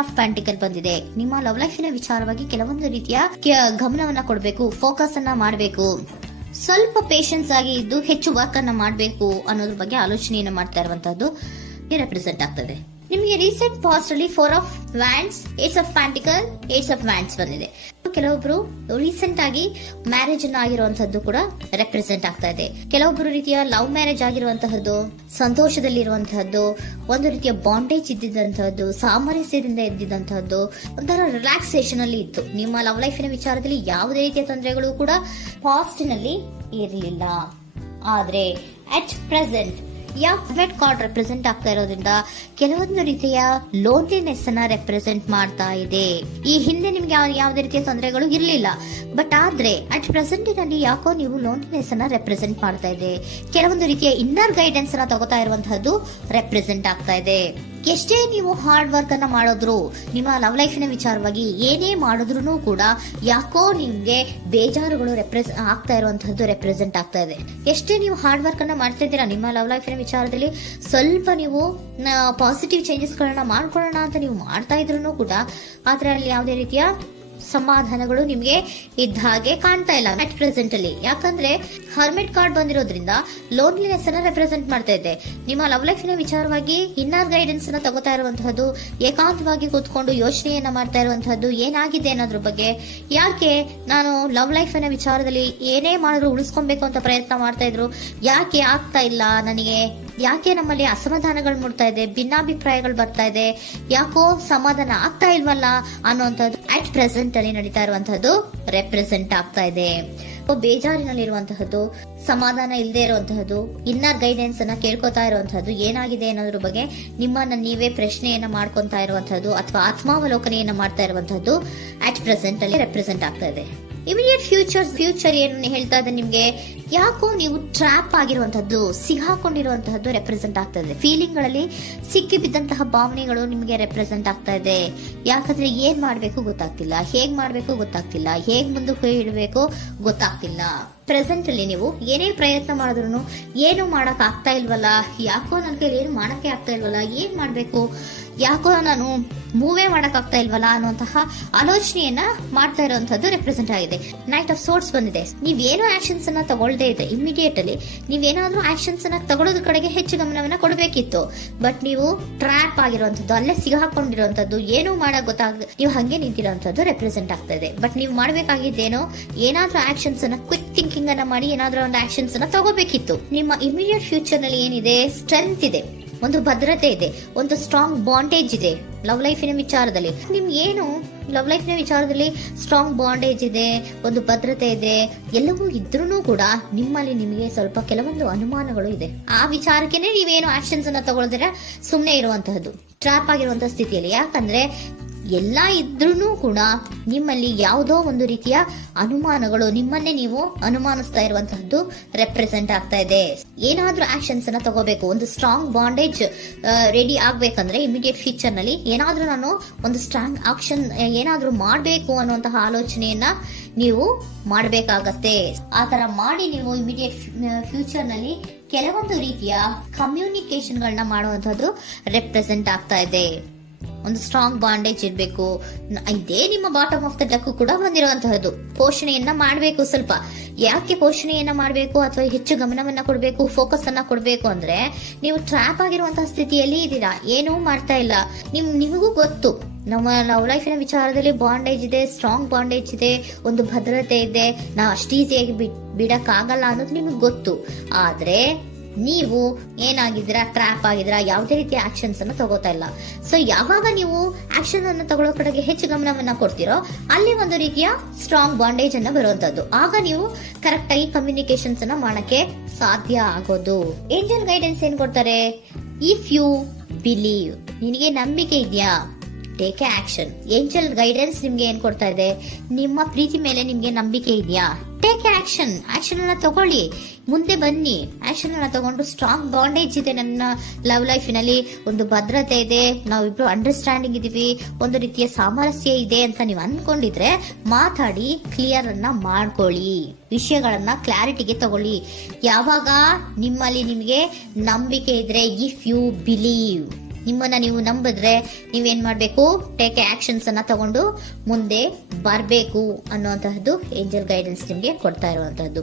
Of ಪ್ಯಾಂಟಿಕಲ್ ಬಂದಿದೆ. ನಿಮ್ಮ love ಲೈಫಿನ ವಿಚಾರವಾಗಿ ಕೆಲವೊಂದು ರೀತಿಯ ಗಮನವನ್ನ ಕೊಡಬೇಕು, ಫೋಕಸ್ ಅನ್ನ ಮಾಡಬೇಕು, ಸ್ವಲ್ಪ ಪೇಷನ್ಸ್ ಆಗಿ ಇದ್ದು ಹೆಚ್ಚು ವರ್ಕ್ ಅನ್ನ ಮಾಡಬೇಕು ಅನ್ನೋದ್ರ ಬಗ್ಗೆ ಆಲೋಚನೆಯನ್ನ ಮಾಡ್ತಾ ಇರುವಂತದ್ದು ರೆಪ್ರೆಸೆಂಟ್ ಆಗ್ತದೆ. ನಿಮಗೆ ರೀಸೆಂಟ್ ಪಾಸ್ಟ್ ಅಲ್ಲಿ 4 of wands, ace of pentacle, ace of wands ಬಂದಿದೆ. ಕೆಲವೊಬ್ರು ರೀಸೆಂಟ್ ಆಗಿ ಮ್ಯಾರೇಜ್ ಅನ್ನ ಆಗಿರುವಂತದ್ದು ಕೂಡ ರೆಪ್ರೆಸೆಂಟ್ ಆಗ್ತಾ ಇದೆ. ಕೆಲವೊಬ್ಬರು ರೀತಿಯ ಲವ್ ಮ್ಯಾರೇಜ್ ಆಗಿರುವಂತಹದ್ದು, ಸಂತೋಷದಲ್ಲಿರುವಂತಹದ್ದು, ಒಂದು ರೀತಿಯ ಬಾಂಡೇಜ್ ಇದ್ದಿದ್ದಂತಹದ್ದು, ಸಾಮರಸ್ಯದಿಂದ ಇದ್ದಿದ್ದಂತಹದ್ದು, ಒಂಥರ ರಿಲ್ಯಾಕ್ಸೇಷನ್ ಅಲ್ಲಿ ಇತ್ತು. ನಿಮ್ಮ ಲವ್ ಲೈಫಿನ ವಿಚಾರದಲ್ಲಿ ಯಾವುದೇ ರೀತಿಯ ತೊಂದರೆಗಳು ಕೂಡ ಪಾಸ್ಟ್ ನಲ್ಲಿ ಇರಲಿಲ್ಲ. ಆದ್ರೆ at present red card represent ಆಗ್ತಾ ಇರೋದ್ರಿಂದ ಕೆಲವೊಂದು ರೀತಿಯ ಲೋನ್ಲಿನೆಸ್ ಅನ್ನ ರೆಪ್ರೆಸೆಂಟ್ ಮಾಡ್ತಾ ಇದೆ. ಈ ಹಿಂದೆ ನಿಮ್ಗೆ ಯಾವುದೇ ರೀತಿಯ ತೊಂದರೆಗಳು ಇರಲಿಲ್ಲ, ಬಟ್ ಆದ್ರೆ ಅಟ್ ಪ್ರೆಸೆಂಟ್ ನಲ್ಲಿ ಯಾಕೋ ನೀವು ಲೋನ್ಲಿನೆಸ್ ಅನ್ನ ರೆಪ್ರೆಸೆಂಟ್ ಮಾಡ್ತಾ ಇದೆ. ಕೆಲವೊಂದು ರೀತಿಯ ಇನ್ನರ್ ಗೈಡೆನ್ಸ್ ಅನ್ನ ತಗೋತಾ ಇರುವಂತಹದ್ದು ರೆಪ್ರೆಸೆಂಟ್ ಆಗ್ತಾ ಇದೆ. ಎಷ್ಟೇ ನೀವು ಹಾರ್ಡ್ ವರ್ಕ್ ಅನ್ನ ಮಾಡಿದ್ರು, ನಿಮ್ಮ ಲವ್ ಲೈಫಿನ ವಿಚಾರವಾಗಿ ಏನೇ ಮಾಡಿದ್ರು ಕೂಡ ಯಾಕೋ ನಿಮ್ಗೆ ಬೇಜಾರುಗಳು ಆಗ್ತಾ ಇರುವಂತಹದ್ದು ರೆಪ್ರೆಸೆಂಟ್ ಆಗ್ತಾ ಇದೆ. ಎಷ್ಟೇ ನೀವು ಹಾರ್ಡ್ ವರ್ಕ್ ಅನ್ನ ಮಾಡ್ತಾ ಇದ್ದೀರಾ ನಿಮ್ಮ ಲವ್ ಲೈಫಿನ ವಿಚಾರದಲ್ಲಿ, ಸ್ವಲ್ಪ ನೀವು ಪಾಸಿಟಿವ್ ಚೇಂಜಸ್ ಗಳನ್ನ ಮಾಡ್ಕೊಳ್ಳೋಣ ಅಂತ ನೀವು ಮಾಡ್ತಾ ಇದ್ರು ಕೂಡ ಅದರಲ್ಲಿ ಯಾವುದೇ ರೀತಿಯ ಸಮಾಧಾನಗಳು ನಿಮ್ಗೆ ಇದ್ದ ಹಾಗೆ ಕಾಣ್ತಾ ಇಲ್ಲ ಅಟ್ ಪ್ರೆಸೆಂಟ್ ಅಲ್ಲಿ. ಯಾಕಂದ್ರೆ ಹರ್ಮಿಟ್ ಕಾರ್ಡ್ ಬಂದಿರೋದ್ರಿಂದ ಲೋನ್ಲಿನೆಸ್ ಅನ್ನ ರೆಪ್ರೆಸೆಂಟ್ ಮಾಡ್ತಾ ಇದೆ. ನಿಮ್ಮ ಲವ್ ಲೈಫಿನ ವಿಚಾರವಾಗಿ ಇನ್ನರ್ ಗೈಡೆನ್ಸ್ ಅನ್ನ ತಗೋತಾ ಇರುವಂತಹದ್ದು, ಏಕಾಂತವಾಗಿ ಕೂತ್ಕೊಂಡು ಯೋಚನೆಯನ್ನ ಮಾಡ್ತಾ ಇರುವಂತಹದ್ದು, ಏನಾಗಿದೆ ಅನ್ನೋದ್ರ ಬಗ್ಗೆ, ಯಾಕೆ ನಾನು ಲವ್ ಲೈಫಿನ ವಿಚಾರದಲ್ಲಿ ಏನೇ ಮಾಡಿದ್ರು ಉಳಿಸ್ಕೊಬೇಕು ಅಂತ ಪ್ರಯತ್ನ ಮಾಡ್ತಾ ಇದ್ರು, ಯಾಕೆ ಆಗ್ತಾ ಇಲ್ಲ ನನಗೆ, ಯಾಕೆ ನಮ್ಮಲ್ಲಿ ಅಸಮಾಧಾನಗಳು ಮೂಡ್ತಾ ಇದೆ, ಭಿನ್ನಾಭಿಪ್ರಾಯಗಳು ಬರ್ತಾ ಇದೆ, ಯಾಕೋ ಸಮಾಧಾನ ಆಗ್ತಾ ಇಲ್ವಲ್ಲ ಅನ್ನುವಂಥದ್ದು ಅಟ್ ಪ್ರೆಸೆಂಟ್ ಅಲ್ಲಿ ನಡೀತಾ ಇರುವಂತಹದ್ದು ರೆಪ್ರೆಸೆಂಟ್ ಆಗ್ತಾ ಇದೆ. ಬೇಜಾರಿನಲ್ಲಿರುವಂತಹದ್ದು, ಸಮಾಧಾನ ಇಲ್ಲದೆ ಇರುವಂತಹದ್ದು, ಇನ್ನರ್ ಗೈಡೆನ್ಸ್ ಅನ್ನ ಕೇಳ್ಕೊತಾ ಇರುವಂತಹದ್ದು, ಏನಾಗಿದೆ ಅನ್ನೋದ್ರ ಬಗ್ಗೆ ನಿಮ್ಮನ್ನ ನೀವೇ ಪ್ರಶ್ನೆಯನ್ನ ಮಾಡ್ಕೊಂತಾ ಇರುವಂತಹದ್ದು ಅಥವಾ ಆತ್ಮಾವಲೋಕನೆಯನ್ನ ಮಾಡ್ತಾ ಇರುವಂತಹದ್ದು ಅಟ್ ಪ್ರೆಸೆಂಟ್ ಅಲ್ಲಿ ರೆಪ್ರೆಸೆಂಟ್ ಆಗ್ತಾ ಇದೆ. ಇಮಿಡಿಯೇಟ್ ಫ್ಯೂಚರ್ ಏನು ಹೇಳ್ತಾ ಇದೆ ನಿಮ್ಗೆ, ಯಾಕೋ ನೀವು ಟ್ರ್ಯಾಪ್ ಆಗಿರುವಂತಹದ್ದು, ಸಿಗಾಕೊಂಡಿರುವಂತಹದ್ದು ರೆಪ್ರೆಸೆಂಟ್ ಆಗ್ತಾ ಇದೆ. ಫೀಲಿಂಗ್ ಗಳಲ್ಲಿ ಸಿಕ್ಕಿ ಬಿದ್ದಂತಹ ಭಾವನೆಗಳು ನಿಮ್ಗೆ ರೆಪ್ರೆಸೆಂಟ್ ಆಗ್ತಾ ಇದೆ. ಯಾಕಂದ್ರೆ ಏನ್ ಮಾಡ್ಬೇಕು ಗೊತ್ತಾಗ್ತಿಲ್ಲ, ಹೇಗ್ ಮಾಡ್ಬೇಕು ಗೊತ್ತಾಗ್ತಿಲ್ಲ, ಹೇಗ್ ಮುಂದಕ್ಕೆ ಇಡಬೇಕು ಗೊತ್ತಾಗ್ತಿಲ್ಲ. ಪ್ರೆಸೆಂಟ್ ಅಲ್ಲಿ ನೀವು ಏನೇ ಪ್ರಯತ್ನ ಮಾಡಿದ್ರು ಏನು ಮಾಡಕ್ ಆಗ್ತಾ ಇಲ್ವಲ್ಲ, ಯಾಕೋ ನನ್ ಕೈಲಿ ಏನು ಮಾಡಕ್ಕೆ ಆಗ್ತಾ ಇಲ್ವಲ್ಲ, ಏನ್ ಮಾಡ್ಬೇಕು, ಯಾಕೋ ನಾನು ಮೂವೇ ಮಾಡಕ್ ಆಗ್ತಾ ಇಲ್ವಲ್ಲ ಅನ್ನುವಂತಹ ಆಲೋಚನೆಯನ್ನ ಮಾಡ್ತಾ ಇರುವಂತದ್ದು ರೆಪ್ರೆಸೆಂಟ್ ಆಗಿದೆ. ನೈಟ್ ಆಫ್ ಸೋರ್ಟ್ಸ್ ಬಂದಿದೆ. ನೀವೇನೋ ಆಕ್ಷನ್ಸ್ ಅನ್ನ ತಗೊಳ್ಳದೇ ಇದ್ರೆ ಇಮಿಡಿಯೇಟ್ ಅಲ್ಲಿ ನೀವೇನಾದ್ರೂ ಆಕ್ಷನ್ಸ್ ಅನ್ನ ತಗೊಳ್ಳೋದ್ರ ಕಡೆಗೆ ಹೆಚ್ಚು ಗಮನವನ್ನ ಕೊಡಬೇಕಿತ್ತು. ಬಟ್ ನೀವು ಟ್ರ್ಯಾಪ್ ಆಗಿರುವಂತದ್ದು, ಅಲ್ಲೇ ಸಿಗಾಕೊಂಡಿರುವಂತದ್ದು, ಏನೂ ಮಾಡಕ್ ಗೊತ್ತಾಗದೆ ನೀವು ಹಂಗೆ ನಿಂತಿರುವಂತದ್ದು ರೆಪ್ರೆಸೆಂಟ್ ಆಗ್ತಾ ಇದೆ. ಬಟ್ ನೀವು ಮಾಡ್ಬೇಕಾಗಿದ್ದೇನೋ ಏನಾದ್ರೂ ಆಕ್ಷನ್ಸ್ ಅನ್ನ ಕ್ವಿಕ್ ಥಿಂಕಿಂಗ್ ಅನ್ನ ಮಾಡಿ ಏನಾದ್ರೂ ಒಂದು ಆಕ್ಷನ್ಸ್ ಅನ್ನ ತಗೋಬೇಕಿತ್ತು. ನಿಮ್ಮ ಇಮಿಡಿಯೇಟ್ ಫ್ಯೂಚರ್ ನಲ್ಲಿ ಏನಿದೆ, ಸ್ಟ್ರೆಂತ್ ಇದೆ, ಒಂದು ಭದ್ರತೆ ಇದೆ, ಒಂದು ಸ್ಟ್ರಾಂಗ್ ಬಾಂಡೇಜ್ ಇದೆ ಲವ್ ಲೈಫಿನ ವಿಚಾರದಲ್ಲಿ. ನಿಮ್ಗೆ ಏನು ಲವ್ ಲೈಫಿನ ವಿಚಾರದಲ್ಲಿ ಸ್ಟ್ರಾಂಗ್ ಬಾಂಡೇಜ್ ಇದೆ, ಒಂದು ಭದ್ರತೆ ಇದೆ, ಎಲ್ಲವೂ ಇದ್ರೂ ಕೂಡ ನಿಮ್ಮಲ್ಲಿ ನಿಮಗೆ ಸ್ವಲ್ಪ ಕೆಲವೊಂದು ಅನುಮಾನಗಳು ಇದೆ. ಆ ವಿಚಾರಕ್ಕೆ ನೀವೇನು ಆಕ್ಷನ್ಸ್ ಅನ್ನ ತಗೊಳ್ದಿರ ಸುಮ್ಮನೆ ಇರುವಂತಹದ್ದು, ಟ್ರ್ಯಾಪ್ ಆಗಿರುವಂತಹ ಸ್ಥಿತಿಯಲ್ಲಿ. ಯಾಕಂದ್ರೆ ಎಲ್ಲ ಇದ್ರೂ ಕೂಡ ನಿಮ್ಮಲ್ಲಿ ಯಾವುದೋ ಒಂದು ರೀತಿಯ ಅನುಮಾನಗಳು, ನಿಮ್ಮನ್ನೇ ನೀವು ಅನುಮಾನಿಸ್ತಾ ಇರುವಂತಹದ್ದು ರೆಪ್ರೆಸೆಂಟ್ ಆಗ್ತಾ ಇದೆ. ಏನಾದ್ರೂ ಆಕ್ಷನ್ಸ್ ಅನ್ನ ತಗೋಬೇಕು, ಒಂದು ಸ್ಟ್ರಾಂಗ್ ಬಾಂಡೇಜ್ ರೆಡಿ ಆಗ್ಬೇಕಂದ್ರೆ ಇಮಿಡಿಯೇಟ್ ಫ್ಯೂಚರ್ ನಲ್ಲಿ ಏನಾದ್ರೂ ನಾನು ಒಂದು ಸ್ಟ್ರಾಂಗ್ ಆಕ್ಷನ್ ಏನಾದ್ರೂ ಮಾಡಬೇಕು ಅನ್ನುವಂತಹ ಆಲೋಚನೆಯನ್ನ ನೀವು ಮಾಡಬೇಕಾಗತ್ತೆ. ಆತರ ಮಾಡಿ ನೀವು ಇಮಿಡಿಯೇಟ್ ಫ್ಯೂಚರ್ ನಲ್ಲಿ ಕೆಲವೊಂದು ರೀತಿಯ ಕಮ್ಯುನಿಕೇಶನ್ ಗಳನ್ನ ಮಾಡುವಂತಹದ್ದು ರೆಪ್ರೆಸೆಂಟ್ ಆಗ್ತಾ ಇದೆ. ಒಂದು ಸ್ಟ್ರಾಂಗ್ ಬಾಂಡೇಜ್ ಇರಬೇಕು. ಇದೇ ನಿಮ್ಮ ಬಾಟಮ್ ಆಫ್ ದ ಡಕ್ ಕೂಡ ಬಂದಿರುವಂತಹದ್ದು. ಪೋಷಣೆಯನ್ನ ಮಾಡಬೇಕು. ಸ್ವಲ್ಪ ಯಾಕೆ ಪೋಷಣೆಯನ್ನ ಮಾಡಬೇಕು ಅಥವಾ ಹೆಚ್ಚು ಗಮನವನ್ನ ಕೊಡಬೇಕು, ಫೋಕಸ್ ಅನ್ನ ಕೊಡಬೇಕು ಅಂದ್ರೆ, ನೀವು ಟ್ರ್ಯಾಪ್ ಆಗಿರುವಂತಹ ಸ್ಥಿತಿಯಲ್ಲಿ ಇದ್ದೀರಾ, ಏನೂ ಮಾಡ್ತಾ ಇಲ್ಲ. ನಿಮಗೂ ಗೊತ್ತು ನಮ್ಮ ಲವ್ ಲೈಫಿನ ವಿಚಾರದಲ್ಲಿ ಬಾಂಡೇಜ್ ಇದೆ, ಸ್ಟ್ರಾಂಗ್ ಬಾಂಡೇಜ್ ಇದೆ, ಒಂದು ಭದ್ರತೆ ಇದೆ, ನಾವು ಅಷ್ಟು ಈಸಿಯಾಗಿ ಬಿಡಕ್ಕಾಗಲ್ಲ ಅನ್ನೋದು ನಿಮಗೆ ಗೊತ್ತು. ಆದ್ರೆ ನೀವು ಏನಾಗಿದ್ದೀರಾ, ಟ್ರ್ಯಾಪ್ ಆಗಿದ್ದೀರಾ, ಯಾವುದೇ ರೀತಿಯ ಆಕ್ಷನ್ಸ್ ಅನ್ನ ತಗೋತಾ ಇಲ್ಲ. ಸೊ ಯಾವಾಗ ನೀವು ಆಕ್ಷನ್ ಅನ್ನು ತಗೊಳ್ಳೋ ಕಡೆಗೆ ಹೆಚ್ಚು ಗಮನವನ್ನ ಕೊಡ್ತೀರೋ ಅಲ್ಲಿ ಒಂದು ರೀತಿಯ ಸ್ಟ್ರಾಂಗ್ ಬಾಂಡೇಜ್ ಅನ್ನ ಬರುವಂತದ್ದು. ಆಗ ನೀವು ಕರೆಕ್ಟ್ ಆಗಿ ಕಮ್ಯುನಿಕೇಶನ್ಸ್ ಅನ್ನ ಮಾಡಕ್ಕೆ ಸಾಧ್ಯ ಆಗೋದು. ಏಂಜಲ್ ಗೈಡೆನ್ಸ್ ಏನ್ ಕೊಡ್ತಾರೆ, ಇಫ್ ಯು ಬಿಲೀವ್, ನಿನಗೆ ನಂಬಿಕೆ ಇದೆಯಾ, ಟೇಕ್ ಆಕ್ಷನ್. ಏಂಜಲ್ ಗೈಡೆನ್ಸ್ ನಿಮ್ಗೆ ಏನ್ ಕೊಡ್ತಾ ಇದೆ, ನಿಮ್ಮ ಪ್ರೀತಿ ಮೇಲೆ ನಿಮ್ಗೆ ನಂಬಿಕೆ ಇದೆಯಾ, ಟೇಕ್ ಆಕ್ಷನ್. ಆಕ್ಷನ್ ಅನ್ನ ತಗೊಳ್ಳಿ, ಮುಂದೆ ಬನ್ನಿ. ಆಕ್ಷನ್ ಅನ್ನ ತಗೊಂಡು ಸ್ಟ್ರಾಂಗ್ ಬಾಂಡೇಜ್ ಇದೆ ನನ್ನ ಲವ್ ಲೈಫಿನಲ್ಲಿ, ಒಂದು ಭದ್ರತೆ ಇದೆ, ನಾವಿಬ್ರು ಅಂಡರ್ಸ್ಟ್ಯಾಂಡಿಂಗ್ ಇದೀವಿ, ಒಂದು ರೀತಿಯ ಸಾಮರಸ್ಯ ಇದೆ ಅಂತ ನೀವು ಅನ್ಕೊಂಡಿದ್ರೆ ಮಾತಾಡಿ ಕ್ಲಿಯರ್ ಅನ್ನ ಮಾಡ್ಕೊಳ್ಳಿ, ವಿಷಯಗಳನ್ನ ಕ್ಲಾರಿಟಿಗೆ ತಗೊಳ್ಳಿ. ಯಾವಾಗ ನಿಮ್ಮಲ್ಲಿ ನಿಮಗೆ ನಂಬಿಕೆ ಇದ್ರೆ, ಇಫ್ ಯು ಬಿಲೀವ್, ನಿಮ್ಮನ್ನ ನೀವು ನಂಬಿದ್ರೆ ನೀವೇನ್ ಮಾಡ್ಬೇಕು, ಟೇಕ್ ಆಕ್ಷನ್ಸ್ ಅನ್ನ ತಗೊಂಡು ಮುಂದೆ ಬರ್ಬೇಕು ಅನ್ನುವಂತಹದ್ದು ಏಂಜಲ್ ಗೈಡೆನ್ಸ್ ನಿಮ್ಗೆ ಕೊಡ್ತಾ ಇರುವಂತಹದ್ದು.